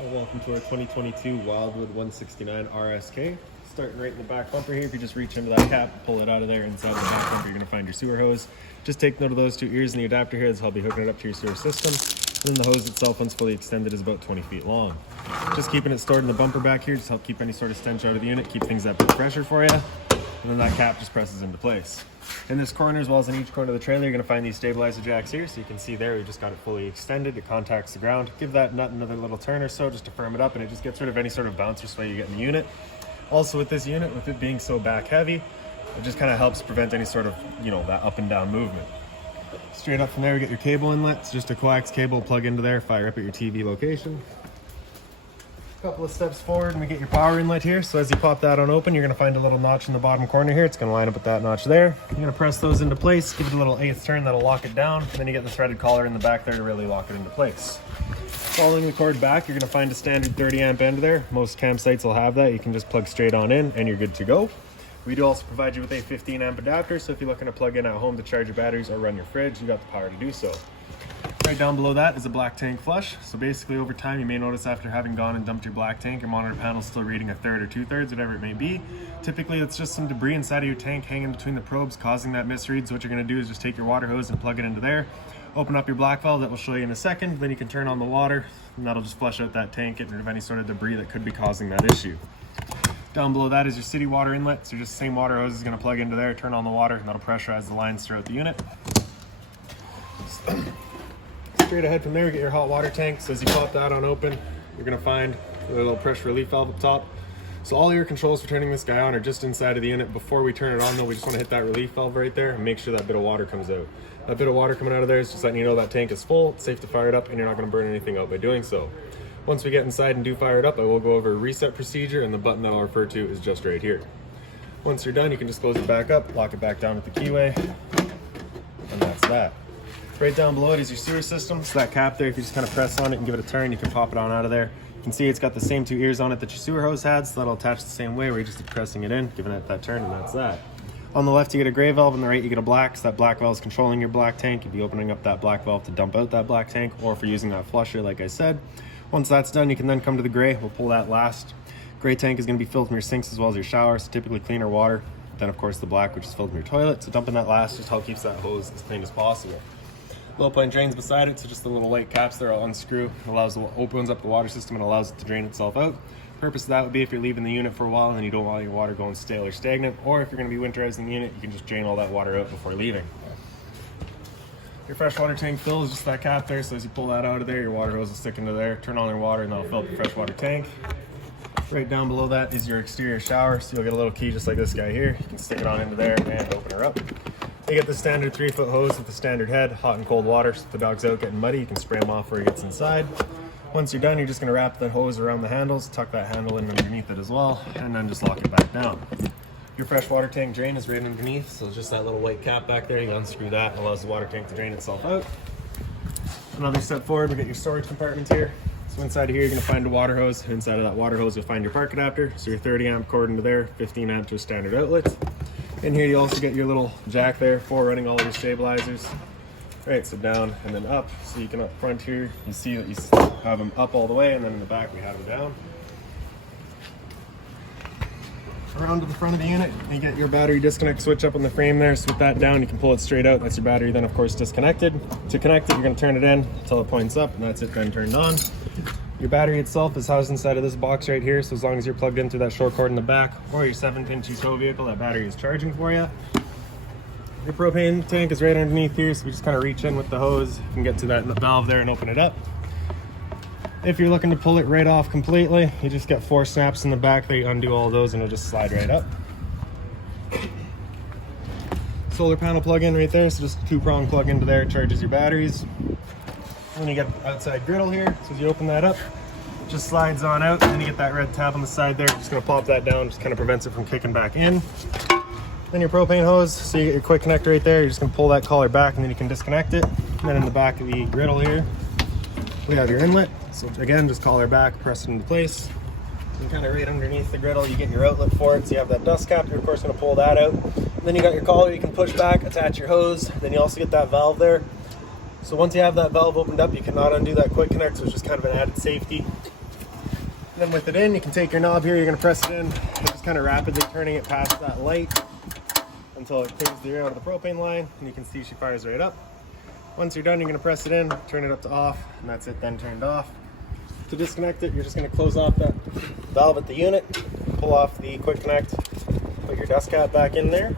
Well, welcome to our 2022 Wildwood 169 RSK. Starting right in the back bumper here, if you just reach into that cap, pull it out of there, inside the back bumper, you're going to find your sewer hose. Just take note of those two ears in the adapter here, as I'll be hooking it up to your sewer system. And then the hose itself, once fully extended, is about 20 feet long. Just keeping it stored in the bumper back here, just help keep any sort of stench out of the unit, keep things at bit pressure for you. And then that cap just presses into place. In this corner, as well as in each corner of the trailer, you're going to find these stabilizer jacks here. So you can see there, we just got it fully extended. It contacts the ground. Give that nut another little turn or so just to firm it up, and it just gets rid of any sort of bounce or sway you get in the unit. Also with this unit, with it being so back heavy, it just kind of helps prevent any sort of, that up and down movement. Straight up from there, we get your cable inlet. It's just a coax cable, plug into there, fire up at your TV location. Couple of steps forward and we get your power inlet here. So as you pop that on open, you're going to find a little notch in the bottom corner here. It's going to line up with that notch there. You're going to press those into place, give it a little eighth turn, that'll lock it down, and then you get the threaded collar in the back there to really lock it into place. Following the cord back, you're going to find a standard 30 amp end there. Most campsites will have that. You can just plug straight on in and you're good to go. We do also provide you with a 15 amp adapter, so if you're looking to plug in at home to charge your batteries or run your fridge, you got the power to do so. Right down below that is a black tank flush. So basically over time, you may notice after having gone and dumped your black tank, your monitor panel is still reading a third or 2/3, whatever it may be. Typically, it's just some debris inside of your tank hanging between the probes causing that misread. So what you're going to do is just take your water hose and plug it into there. Open up your black valve, that will show you in a second. Then you can turn on the water and that'll just flush out that tank, get rid of any sort of debris that could be causing that issue. Down below that is your city water inlet. So just the same water hose is going to plug into there, turn on the water, and that'll pressurize the lines throughout the unit. Straight ahead from there, we get your hot water tank. So as you pop that on open, you're going to find a little pressure relief valve up top. So all your controls for turning this guy on are just inside of the unit. Before we turn it on though, we just want to hit that relief valve right there and make sure that bit of water comes out. That bit of water coming out of there is just letting you know that tank is full, it's safe to fire it up, and you're not going to burn anything out by doing so. Once we get inside and do fire it up, I will go over a reset procedure, and the button that I'll refer to is just right here. Once you're done, you can just close it back up, lock it back down with the keyway, and that's that. Right down below it is your sewer system. So that cap there, if you just kind of press on it and give it a turn, you can pop it on out of there. You can see it's got the same two ears on it that your sewer hose had, so that'll attach the same way where you just keep pressing it in, giving it that turn, and that's that. On the left, you get a gray valve, on the right, you get a black. So that black valve is controlling your black tank. You'll be opening up that black valve to dump out that black tank, or for using that flusher, like I said. Once that's done, you can then come to the gray. We'll pull that last. Gray tank is going to be filled from your sinks as well as your shower, so typically cleaner water. Then, of course, the black, which is filled from your toilet. So dumping that last just helps keep that hose as clean as possible. Low point drains beside it, so just the little white caps there will unscrew. It opens up the water system and allows it to drain itself out. Purpose of that would be if you're leaving the unit for a while and you don't want your water going stale or stagnant, or if you're going to be winterizing the unit, you can just drain all that water out before leaving. Your freshwater tank fill is just that cap there, so as you pull that out of there, your water hose will stick into there, turn on your water, and that'll fill up the freshwater tank. Right down below that is your exterior shower, so you'll get a little key just like this guy here. You can stick it on into there and open her up. You get the standard 3-foot hose with the standard head, hot and cold water. So if the dog's out getting muddy, you can spray him off where he gets inside. Once you're done, you're just going to wrap the hose around the handles, tuck that handle in underneath it as well, and then just lock it back down. Your freshwater tank drain is right underneath, so just that little white cap back there, you unscrew that, and allows the water tank to drain itself out. Another step forward, we get your storage compartment here. So inside of here, you're going to find a water hose. Inside of that water hose, you'll find your park adapter. So your 30 amp cord into there, 15 amp to a standard outlet. In here, you also get your little jack there for running all of your stabilizers. Right, so down and then up. So you can up front here, you see that you have them up all the way, and then in the back, we have them down. Around to the front of the unit, you get your battery disconnect switch up on the frame there. So with that down, you can pull it straight out. That's your battery then, of course, disconnected. To connect it, you're going to turn it in until it points up, and that's it then turned on. Your battery itself is housed inside of this box right here, so as long as you're plugged in through that short cord in the back or your 7-pin tow vehicle, that battery is charging for you. Your propane tank is right underneath here, so we just kind of reach in with the hose. You can get to that valve there and open it up. If you're looking to pull it right off completely, you just get 4 snaps in the back there, you undo all those and it'll just slide right up. Solar panel plug-in right there, so just a 2-prong plug into there, charges your batteries. Then you get the outside griddle here, so as you open that up, it just slides on out, and then you get that red tab on the side there. Just gonna pop that down, just kind of prevents it from kicking back in. Then your propane hose, so you get your quick connector right there. You're just gonna pull that collar back, and then you can disconnect it. And then in the back of the griddle here, we have your inlet. So again, just collar back, press it into place. And kind of right underneath the griddle, you get your outlet for it. So you have that dust cap, you're of course gonna pull that out. And then you got your collar, you can push back, attach your hose. Then you also get that valve there. So once you have that valve opened up, you cannot undo that quick connect, so it's just kind of an added safety. Then with it in, you can take your knob here, you're gonna press it in, and just kind of rapidly turning it past that light until it clears the air out of the propane line, and you can see she fires right up. Once you're done, you're gonna press it in, turn it up to off, and that's it then turned off. To disconnect it, you're just gonna close off that valve at the unit, pull off the quick connect, put your dust cap back in there,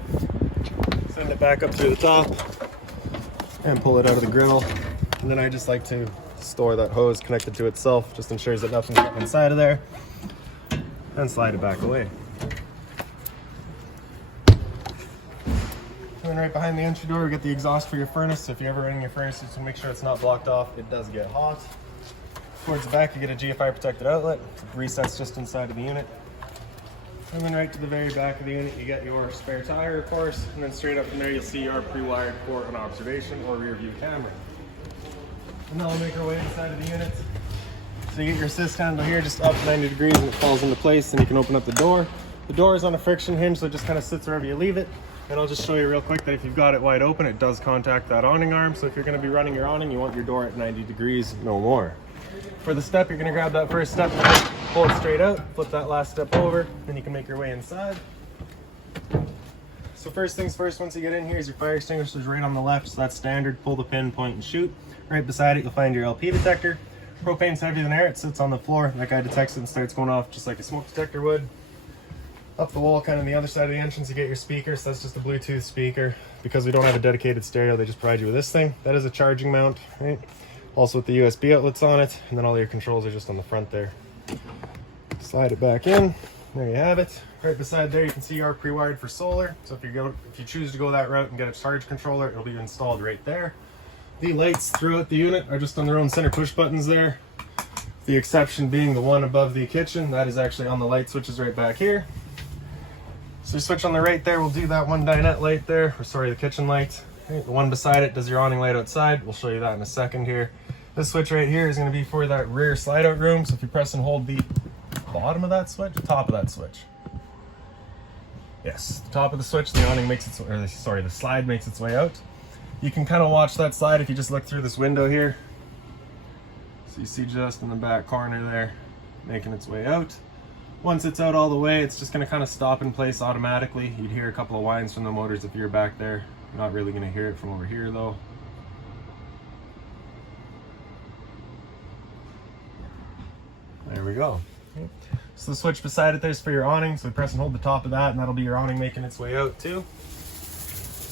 send it back up through the top, and pull it out of the griddle. And then I just like to store that hose connected to itself, just ensures that nothing's getting inside of there, and slide it back away. And then right behind the entry door, we get the exhaust for your furnace. So if you're ever running your furnace, just make sure it's not blocked off. It does get hot. Towards the back, you get a GFI protected outlet. It resets just inside of the unit. And then right to the very back of the unit, you get your spare tire, of course. And then straight up from there, you'll see your pre-wired port and observation or rear view camera. And then we'll make our way inside of the unit. So you get your assist handle here, just up 90 degrees, and it falls into place, and you can open up the door. The door is on a friction hinge, so it just kind of sits wherever you leave it. And I'll just show you real quick that if you've got it wide open, it does contact that awning arm. So if you're going to be running your awning, you want your door at 90 degrees, no more. For the step, you're going to grab that first step, pull it straight out, flip that last step over, then you can make your way inside. So first things first, once you get in here, is your fire extinguisher is right on the left, so that's standard. Pull the pin, point, and shoot. Right beside it, you'll find your LP detector. Propane's heavier than air, it sits on the floor. That guy detects it and starts going off just like a smoke detector would. Up the wall, kind of on the other side of the entrance, you get your speaker. So that's just a Bluetooth speaker. Because we don't have a dedicated stereo, they just provide you with this thing. That is a charging mount, right? Also with the USB outlets on it, and then all your controls are just on the front there. Slide it back in. There you have it. Right beside there, you can see you are pre-wired for solar. So if you choose to go that route and get a charge controller, it'll be installed right there. The lights throughout the unit are just on their own center push buttons there. The exception being the one above the kitchen. That is actually on the light switches right back here. So your switch on the right there will do that one dinette light there, or sorry, the kitchen light. Okay, the one beside it does your awning light outside. We'll show you that in a second here. This switch right here is going to be for that rear slide out room. So if you press and hold the bottom of that switch, the top of that switch. Yes, the top of the switch, the awning makes its, or sorry, the slide makes its way out. You can kind of watch that slide if you just look through this window here. So you see just in the back corner there, making its way out. Once it's out all the way, it's just going to kind of stop in place automatically. You'd hear a couple of whines from the motors if you're back there. You're not really going to hear it from over here though. There we go. Okay. So the switch beside it there's for your awning. So press and hold the top of that, and that'll be your awning making its way out too.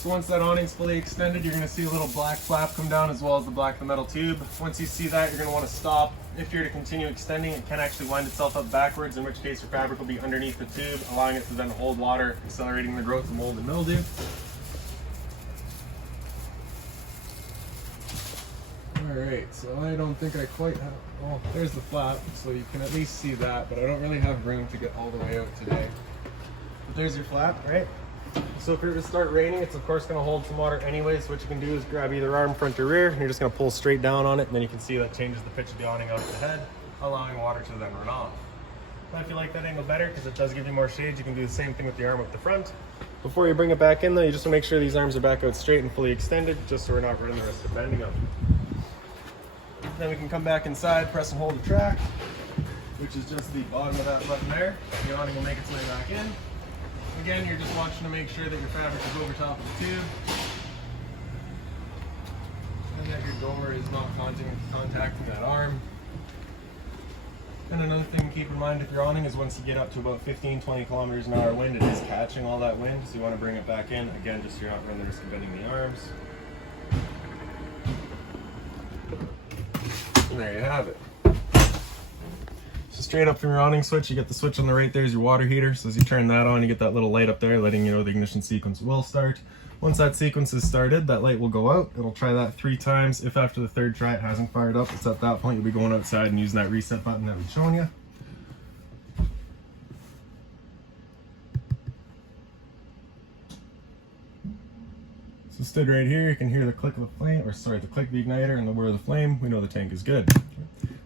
So once that awning's fully extended, you're going to see a little black flap come down as well as the black metal tube. Once you see that, you're going to want to stop. If you're to continue extending, it can actually wind itself up backwards, in which case your fabric will be underneath the tube, allowing it to then hold water, accelerating the growth of mold and mildew. Alright, so I don't think I quite have, well, there's the flap, so you can at least see that, but I don't really have room to get all the way out today. But there's your flap, right? So if it were to start raining, it's of course going to hold some water anyway, so what you can do is grab either arm, front or rear, and you're just going to pull straight down on it, and then you can see that changes the pitch of the awning out of the head, allowing water to then run off. Now if you like that angle better, because it does give you more shade, you can do the same thing with the arm up the front. Before you bring it back in though, you just want to make sure these arms are back out straight and fully extended, just so we're not running the risk of bending them. Then we can come back inside, press and hold the track, which is just the bottom of that button there. The awning will make its way back in. Again, you're just watching to make sure that your fabric is over top of the tube, and that your door is not contacting that arm. And another thing to keep in mind with your awning is once you get up to about 15-20 kilometers an hour wind, it is catching all that wind, so you want to bring it back in. Again, just so you're not running the risk of bending the arms. And there you have it. So straight up from your awning switch, you get the switch on the right there is your water heater. So as you turn that on, you get that little light up there letting you know the ignition sequence will start. Once that sequence is started, that light will go out. It'll try that 3 times. If after the 3rd try it hasn't fired up, it's at that point you'll be going outside and using that reset button that we've shown you. So stood right here, you can hear the click of the flame, or sorry, the click of the igniter and the whir of the flame. We know the tank is good.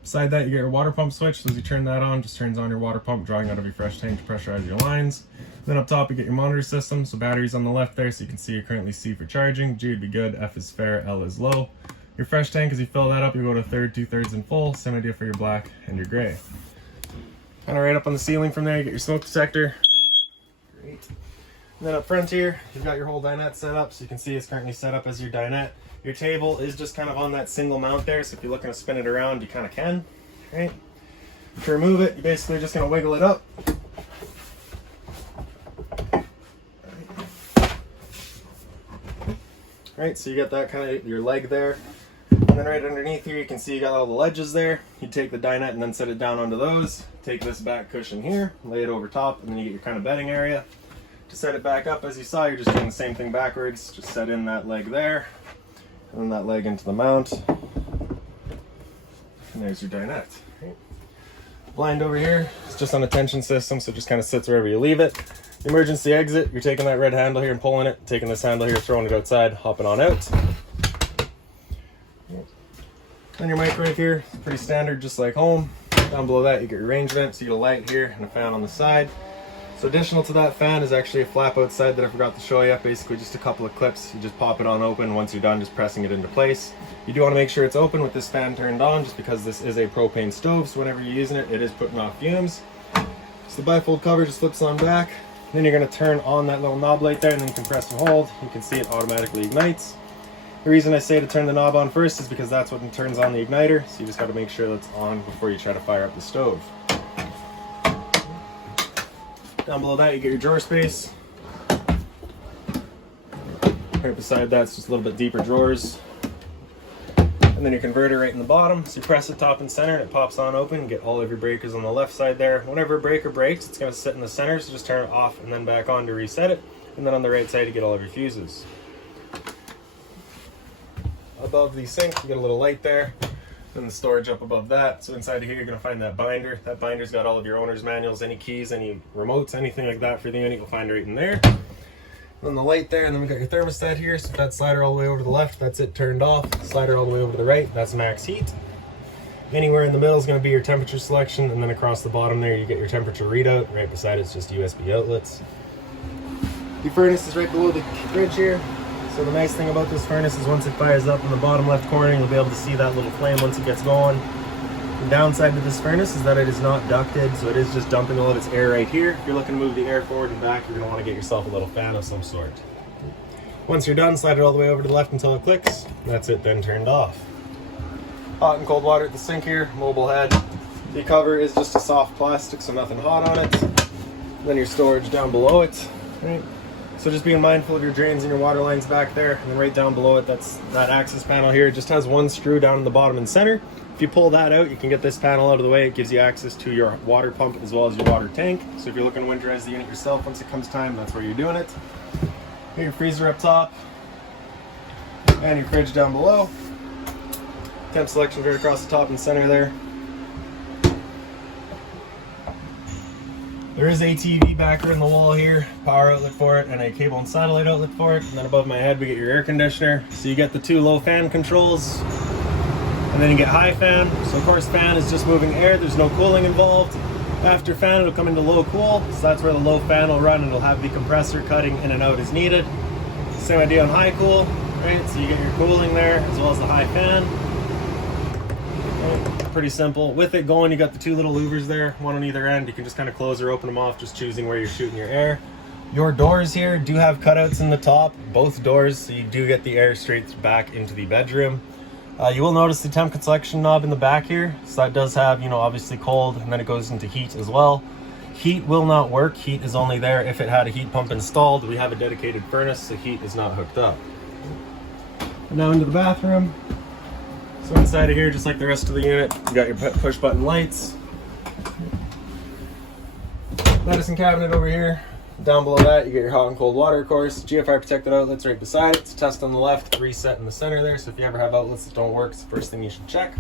Beside that, you get your water pump switch. So as you turn that on, just turns on your water pump, drawing out of your fresh tank to pressurize your lines. Then up top, you get your monitor system. So batteries on the left there, so you can see you're currently C for charging. G would be good, F is fair, L is low. Your fresh tank, as you fill that up, you go to 1/3, 2/3 and full. Same idea for your black and your gray. Kind of right up on the ceiling from there, you get your smoke detector. Great. And then up front here, you've got your whole dinette set up, so you can see it's currently set up as your dinette. Your table is just kind of on that single mount there, so if you're looking to spin it around, you kind of can. Right? To remove it, you're basically just going to wiggle it up. Right, so you get that kind of your leg there. And then right underneath here, you can see you got all the ledges there. You take the dinette and then set it down onto those. Take this back cushion here, lay it over top, and then you get your kind of bedding area. To set it back up, as you saw, you're just doing the same thing backwards. Just set in that leg there, and then that leg into the mount. And there's your dinette. Right. Blind over here, it's just on a tension system, so it just kind of sits wherever you leave it. The emergency exit, you're taking that red handle here and pulling it, taking this handle here, throwing it outside, hopping on out. Then your microwave here, pretty standard, just like home. Down below that, you get your range vent, so you get a light here and a fan on the side. So additional to that fan is actually a flap outside that I forgot to show you. Basically just a couple of clips. You just pop it on open. Once you're done, just pressing it into place. You do want to make sure it's open with this fan turned on, just because this is a propane stove, so whenever you're using it, it is putting off fumes. So the bifold cover just flips on back. Then you're going to turn on that little knob light there, and then you can press and hold. You can see it automatically ignites. The reason I say to turn the knob on first is because that's what turns on the igniter, so you just got to make sure that's on before you try to fire up the stove. Down below that, you get your drawer space. Right beside that's just a little bit deeper drawers. And then your converter right in the bottom. So you press it top and center and it pops on open. You get all of your breakers on the left side there. Whenever a breaker breaks, it's going to sit in the center, so just turn it off and then back on to reset it. And then on the right side, you get all of your fuses. Above the sink, you get a little light there. And the storage up above that. So inside of here, you're going to find that binder. That binder's got all of your owner's manuals, any keys, any remotes, anything like that for the unit, you'll find right in there. And then the light there, and then we got your thermostat here. So that slider all the way over to the left, that's it turned off. Slider all the way over to the right, that's max heat. Anywhere in the middle is going to be your temperature selection, and then across the bottom there, you get your temperature readout. Right beside it's just USB outlets. The furnace is right below the fridge here. So the nice thing about this furnace is once it fires up in the bottom left corner, you'll be able to see that little flame once it gets going. The downside to this furnace is that it is not ducted, so it is just dumping all of its air right here. If you're looking to move the air forward and back, you're going to want to get yourself a little fan of some sort. Once you're done, slide it all the way over to the left until it clicks. That's it then turned off. Hot and cold water at the sink here, mobile head. The cover is just a soft plastic, so nothing hot on it. Then your storage down below it. Right. So just being mindful of your drains and your water lines back there, and then right down below it, that's that access panel here. It just has one screw down in the bottom and center. If you pull that out, you can get this panel out of the way. It gives you access to your water pump as well as your water tank. So if you're looking to winterize the unit yourself, once it comes time, that's where you're doing it. Get your freezer up top, and your fridge down below. Temp selection right across the top and center there. There is a TV backer in the wall here, power outlet for it, and a cable and satellite outlet for it. And then above my head, we get your air conditioner. So you get the two low fan controls, and then you get high fan. So of course, fan is just moving air. There's no cooling involved. After fan, it'll come into low cool. So that's where the low fan will run, and it'll have the compressor cutting in and out as needed. Same idea on high cool, right? So you get your cooling there as well as the high fan. Pretty simple. With it going, you got the two little louvers there, one on either end. You can just kind of close or open them off, just choosing where you're shooting your air. Your doors here do have cutouts in the top, both doors, so you do get the air straight back into the bedroom. You will notice the temp selection knob in the back here, so that does have, you know, obviously cold, and then it goes into heat as well. Heat will not work. Heat is only there if it had a heat pump installed. We have a dedicated furnace, so heat is not hooked up. And now into the bathroom. So inside of here, just like the rest of the unit, you got your push button lights. Medicine cabinet over here. Down below that, you get your hot and cold water, of course. GFI protected outlets right beside it. It's test on the left, reset in the center there. So if you ever have outlets that don't work, it's the first thing you should check.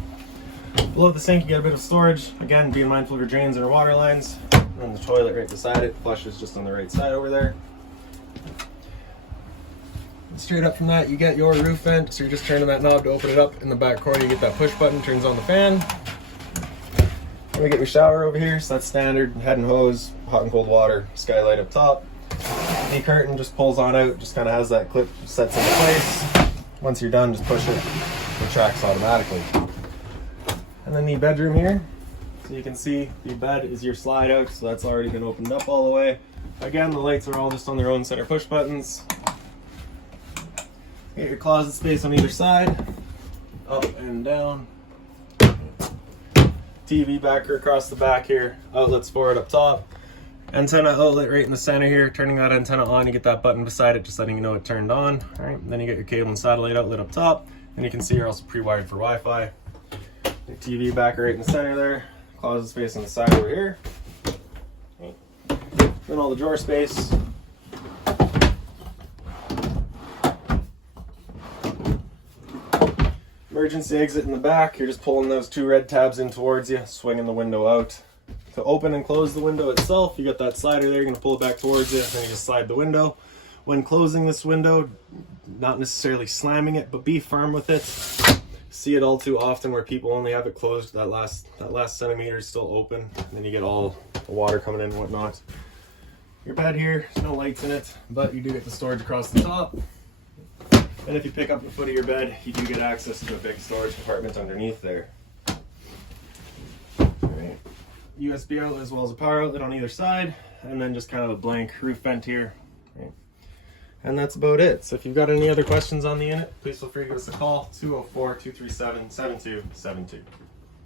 Below the sink, you get a bit of storage. Again, being mindful of your drains and your water lines. And then the toilet right beside it. Flush is just on the right side over there. Straight up from that, you get your roof vent, so you're just turning that knob to open it up. In the back corner, you get that push button, turns on the fan. And we get your shower over here, so that's standard, head and hose, hot and cold water, skylight up top. The curtain just pulls on out, just kind of has that clip, sets into place. Once you're done, just push it, retracts automatically. And then the bedroom here, So you can see the bed is your slide out, so that's already been opened up all the way. Again, the lights are all just on their own center push buttons. Get your closet space on either side, up and down. TV backer across the back here, outlets for it up top. Antenna outlet right in the center here. Turning that antenna on, you get that button beside it just letting you know it turned on. All right, then you get your cable and satellite outlet up top, and you can see you're also pre-wired for Wi-Fi. Your TV backer right in the center there. Closet space on the side over here. Okay. Then all the drawer space. Emergency exit in the back. You're just pulling those two red tabs in towards you, swinging the window out. To open and close the window itself, you got that slider there. You're going to pull it back towards you, and then you just slide the window. When closing this window, not necessarily slamming it, but be firm with it. See it all too often where people only have it closed, that last centimeter is still open, and then you get all the water coming in and whatnot. Your bed here, there's no lights in it, but you do get the storage across the top. And if you pick up the foot of your bed, you do get access to a big storage compartment underneath there. Alright. USB outlet as well as a power outlet on either side, and then just kind of a blank roof vent here. Right. And that's about it. So if you've got any other questions on the unit, please feel free to give us a call, 204-237-7272.